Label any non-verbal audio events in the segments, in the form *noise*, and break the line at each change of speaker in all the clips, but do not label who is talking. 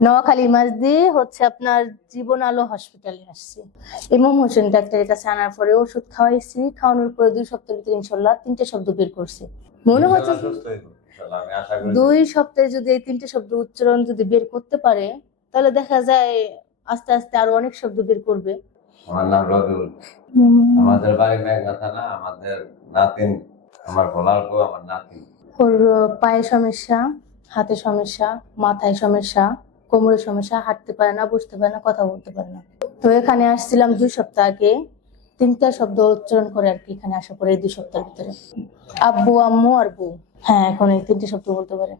নোয়াখালী মাঝদি হচ্ছে আপনার জীবন আলো হসপিটালে আসছি। ইমাম হোসেন ডাক্তারের কাছে আনার পরে ওষুধ খাওয়াইছি খাওয়ানোর পরে দুই সপ্তাহের ভিতরে ইনশাল্লাহ তিনটে শব্দ বের করছে। মনে হচ্ছে দুই সপ্তাহে যদি এই তিনটে শব্দ উচ্চারণ যদি বের করতে পারে তাহলে দেখা যায় আস্তে আস্তে আরও অনেক শব্দ বের করবে।
আমার নাম রবিউল। আমাদের বাড়ি মেঘনা থানা আমাদের নাতিন আমার আমার নাতিন
ওর পায়ে সমস্যা হাতে সমস্যা মাথায় সমস্যা। কোমরের সমস্যা, হাঁটতে পারে না বুঝতে পারে না, কথা বলতে পারে না। তো এখানে আসছিলাম দুই সপ্তাহ আগে। তিনটা শব্দ উচ্চারণ করে আর কি এখানে আসা পরে এই দুই সপ্তাহের ভিতরে। আব্বু, আম্মু আর বউ। হ্যাঁ এখন এই তিনটে শব্দ বলতে পারে।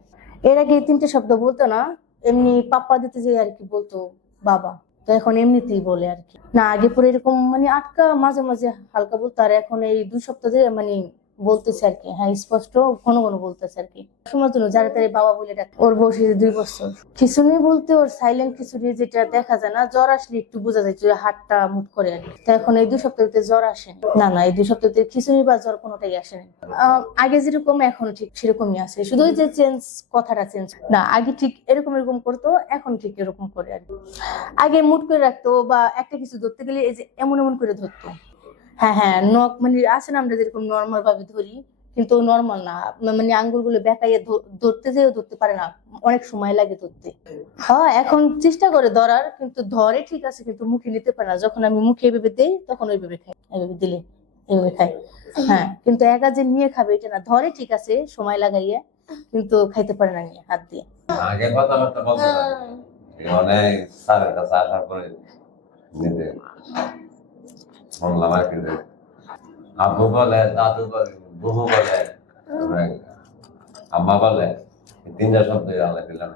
এর আগে তিনটে শব্দ বলতো না, এমনি পাপ্পা দিতে যে আর কি বলতো বাবা। তো এখন এমনিতেই বলে আর কি। না, আগে পরে এরকম মানে আটকা, মাঝে মাঝে হালকা বলতো, আর এখন এই দুই সপ্তাহ ধরে মানে বলতেছে আর কি। হ্যাঁ স্পষ্ট ঘন ঘন বলতেছে আর কি। সময় জন্য যারা তারে বাবা বলে ডাকে। ওর বয়স দুই বছর। খিচুনি বলতে ওর সাইলেন্ট খিচুনি যেটা দেখা যায় না জ্বর আসলে একটু বোঝা যায় যে হাতটা মুট করে আর তো এখন এই দুই সপ্তাহতে জ্বর আসে না। না এই দুই সপ্তাহতে খিচুনি বা জ্বর কোনোটাই আসেনি আহ, আগে যেরকম এখন ঠিক সেরকমই আছে। শুধু যে চেঞ্জ কথাটা চেঞ্জ না আগে ঠিক এরকম এরকম করতো এখন ঠিক এরকম করে আর আগে মুট করে রাখতো বা একটা কিছু ধরতে গেলে এই যে এমন এমন করে ধরতো। হ্যাঁ হ্যাঁ নখ মানে আছে না আমরা যেরকম নর্মাল ভাবে ধরি কিন্তু নর্মাল না। মানে আঙ্গুলগুলো বেঁকাইয়ে ধরতে যেও ধরতে পারে না। অনেক সময় লাগে ধরতে। হ্যাঁ এখন চেষ্টা করে ধরার কিন্তু ধরে ঠিক আছে কিন্তু মুখে নিতে পারে না। যখন আমি মুখে এভাবে দেই তখন ওইভাবে খাই। এভাবে দিলে এভাবে খাই। হ্যাঁ কিন্তু একা যে নিয়ে খাবে এটা না। ধরে ঠিক আছে সময় লাগাইয়া কিন্তু খাইতে পারে না নিয়ে হাত দিয়ে।
আগে কথাবার্তা বলতে পারি অনেক স্যারের কাছে আসার পরে কি যে আব্বু বলে দাদু বলে বুবু বলে আম্মা বলে তিনটা শব্দ আল্লাহ দিলাম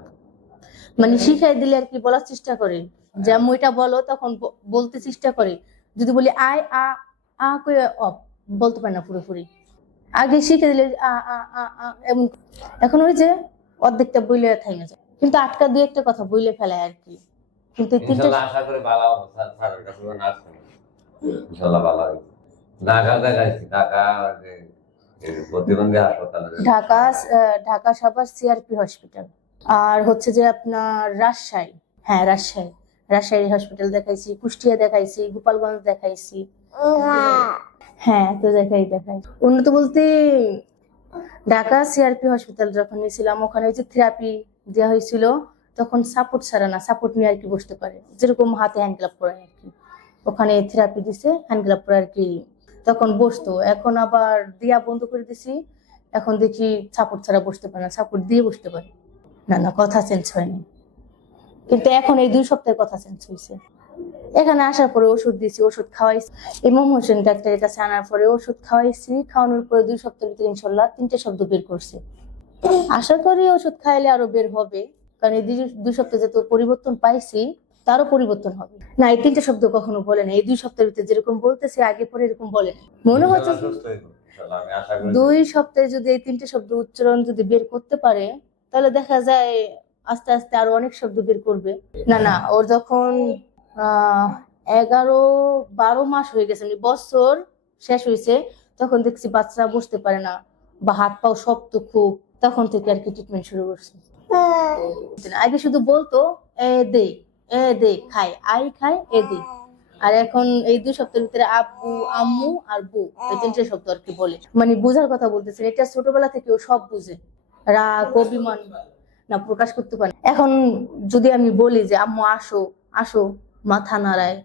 মানে শিখাই দিলে আর কি বলার চেষ্টা করে। যে আম্মু এটা বলো তখন বলতে চেষ্টা করে। যদি বলি আয় আ আ করে অফ বলতে পারে না পুরোপুরি। আগে শিখে দিলে আ আ আ আ এমন। এখন ওই যে অর্ধেকটা বইলে থাইমে যায়। কিন্তু আটকা দুই একটা কথা বইলে ফেলায় আর কি। কিন্তু
আশা করি ভালো হবে স্যার স্যারের কাছে নাচ ইনশাল্লাহ ভালো হবে। ঢাকা দেখাইছি ঢাকা প্রতিবন্ধী হাসপাতালে
ঢাকা ঢাকা সাভার সিআরপি হসপিটাল আর হচ্ছে যে আপনার রাজশাহী। হ্যাঁ রাজশাহী। রাজশাহী হসপিটাল দেখাইছি কুষ্টিয়া দেখাইছি গোপালগঞ্জ দেখাইছি। হ্যাঁ তো দেখাই দেখাই। উন্নত বলতে ঢাকা সিআরপি হসপিটাল যখন নিয়েছিলাম ওখানে ওই যে থেরাপি দেওয়া হয়েছিল তখন সাপোর্ট ছাড়া না সাপোর্ট নিয়ে আর কি বসতে পারে। যেরকম হাতে হ্যান্ড গ্লাভ পরে আর কি। ওখানে থেরাপি দিছে হ্যান্ড গ্লাভ পরে আর কি তখন বসতো। এখন আবার দিয়া বন্ধ করে দিছি। এখন দেখি সাপোর্ট ছাড়া বসতে পারে না। সাপোর্ট দিয়ে বসতে পারে। না না, কথা চেঞ্জ হয়নি কিন্তু এখন এই দুই সপ্তাহের কথা চেঞ্জ হয়েছে। এখানে আসার পরে ওষুধ দিয়েছি, ওষুধ খাওয়াইছি। ইমাম হোসেন ডাক্তারের কাছে আনার পরে ওষুধ খাওয়াইছি। খাওয়ানোর পরে দুই সপ্তাহের ভিতরে ইনশাল্লাহ তিনটে শব্দ বের করছে। আশা করি ওষুধ খাইলে আরও বের হবে। কারণ এই দুই- সপ্তাহে যত পরিবর্তন পাইছি তারও পরিবর্তন হবে। না এই তিনটে শব্দ কখনো বলে না। এই দুই সপ্তাহের ভিতরে যেরকম বলতেছে আগে পরে এরকম বলে না। মনে হচ্ছে
ইনশাআল্লাহ সুস্থ হইব ইনশাআল্লাহ। আমি আশা করি
দুই সপ্তাহে যদি এই তিনটে শব্দ উচ্চারণ যদি বের করতে পারে তাহলে দেখা যায় আস্তে আস্তে আরও অনেক শব্দ বের করবে। না না ওর যখন আহ এগারো বারো মাস হয়ে গেছে মানে বছর শেষ হয়েছে তখন দেখছি বাচ্চারা বসতে পারে না বা হাত পাও শক্ত খুব তখন থেকে আর কি ট্রিটমেন্ট শুরু করছে। আগে শুধু বলতো এ দে। এ দে খাই, আই, খাই এ দে আর এখন এই দুই সপ্তাহের ভিতরে আব্বু, আম্মু আর বউ, এই তিনটে শব্দ আর কি বলে। মানে বোঝার কথা বলতেছেন, এটা ছোটবেলা থেকে ও সব বুঝে। রাগ, অভিমান, না, প্রকাশ করতে পারে। এখন যদি আমি বলি যে, আম্মু, আসো আসো, মাথা নাড়ায়,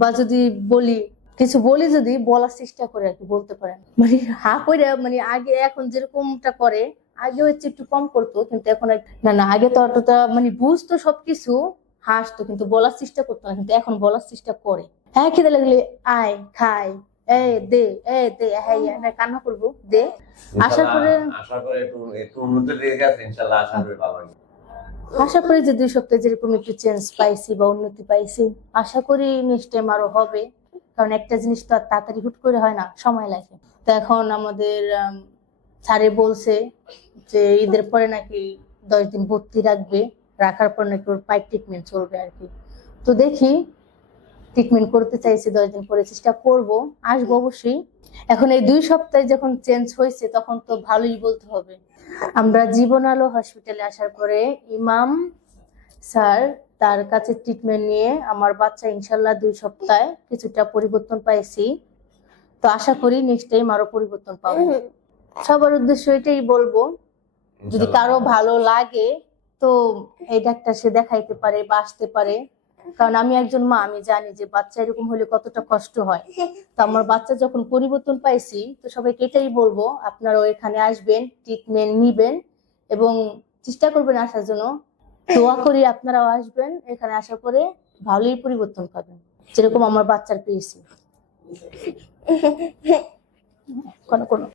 বা যদি বলি, কিছু বলি যদি, বলার চেষ্টা করে আর কি বলতে পারেন। মানে হা করে মানে আগে, এখন যেরকমটা করে, আগে হচ্ছে একটু কম করতো, কিন্তু এখন না না, আগে তো অতটা মানে বুঝতো সবকিছু হাসতো কিন্তু বলার চেষ্টা করতো না কিন্তু এখন বলার চেষ্টা করে। হ্যাঁ খেতে লাগলে আয় খাই এ দে এ দে হ্যাঁ ইয়া, কান্না করব দে। আশা করি-
আশা করি একটু একটু উন্নতি দিয়ে গেছে ইনশাআল্লাহ আশা করি ভালো
আশা করি যে দুই সপ্তাহে যেরকম একটু চেঞ্জ পাইছি বা উন্নতি পাইছি আশা করি নেক্সট টাইম আরও হবে। কারণ একটা জিনিস তো আর তাড়াতাড়ি হুট করে হয় না সময় লাগে। তো এখন আমাদের আম, স্যারে বলছে যে ঈদের পরে নাকি দশ দিন ভর্তি রাখবে। রাখার পর নাকি ওর পাইপ ট্রিটমেন্ট চলবে আর কি। তো দেখি ট্রিটমেন্ট করতে চাইছি দশ দিন পরে চেষ্টা করব আসব অবশ্যই। এখন এই দুই সপ্তাহে যখন চেঞ্জ হয়েছে তখন তো ভালোই বলতে হবে। আমরা জীবন আলো হসপিটালে আসার পরে ইমাম স্যার তার কাছে ট্রিটমেন্ট নিয়ে আমার বাচ্চা ইনশাল্লাহ দুই সপ্তাহে কিছুটা পরিবর্তন পাইছি। তো আশা করি নেক্সট টাইম আরও পরিবর্তন পাবো। সবার উদ্দেশ্য এটাই বলব যদি কারও ভালো লাগে তো এই ডাক্তার সে দেখাইতে পারে বা আসতে পারে। কারণ আমি একজন মা আমি জানি যে বাচ্চা এরকম হলে কতটা কষ্ট হয়। তো আমার বাচ্চা যখন পরিবর্তন পাইছি তো সবাইকে এটাই বলব আপনারাও এখানে আসবেন ট্রিটমেন্ট নিবেন এবং চেষ্টা করবেন আসার জন্য। দোয়া করি আপনারাও আসবেন এখানে আসার পরে ভালোই পরিবর্তন পাবেন যেরকম আমার বাচ্চার পেয়েছি। *laughs* কোনো কোনো।